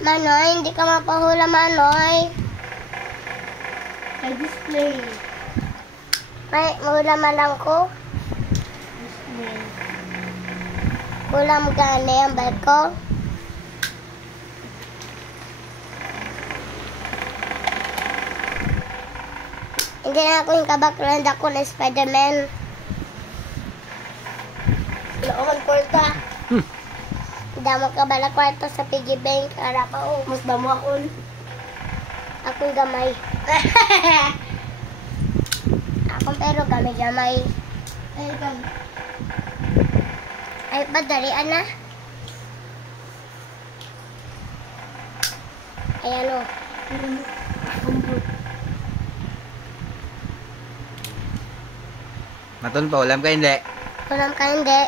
Manoy, hindi ka mapahula, Manoy. May display. May mahula man lang ko. Display. Hula mo gani ang barko. Hindi na ako yung kabakland ako na Spider-Man. Looman kwarta. Damo ka bala kwarta sa piggy bank. Ara pa o. Mas damo ako. Akong gamay. Akong pero gamay-gamay. Ay, ikaw. Ay, padarian na. Ayan o. Maton pa, ulam ka hindi. Ulam ka hindi.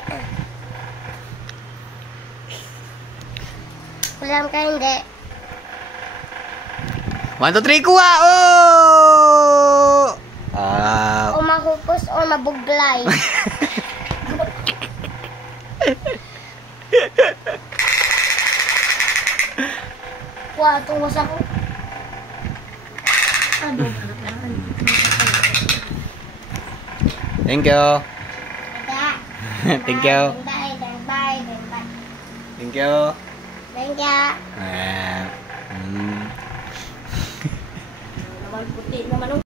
Ulam ka hindi. 1, 2, 3, kuha! Oh! O mahupos o mabuglay. Wah, tunggu ako. Aduh, Thank you. Thank you. Bye. Thank you. Thank you. Ah, naman puti naman.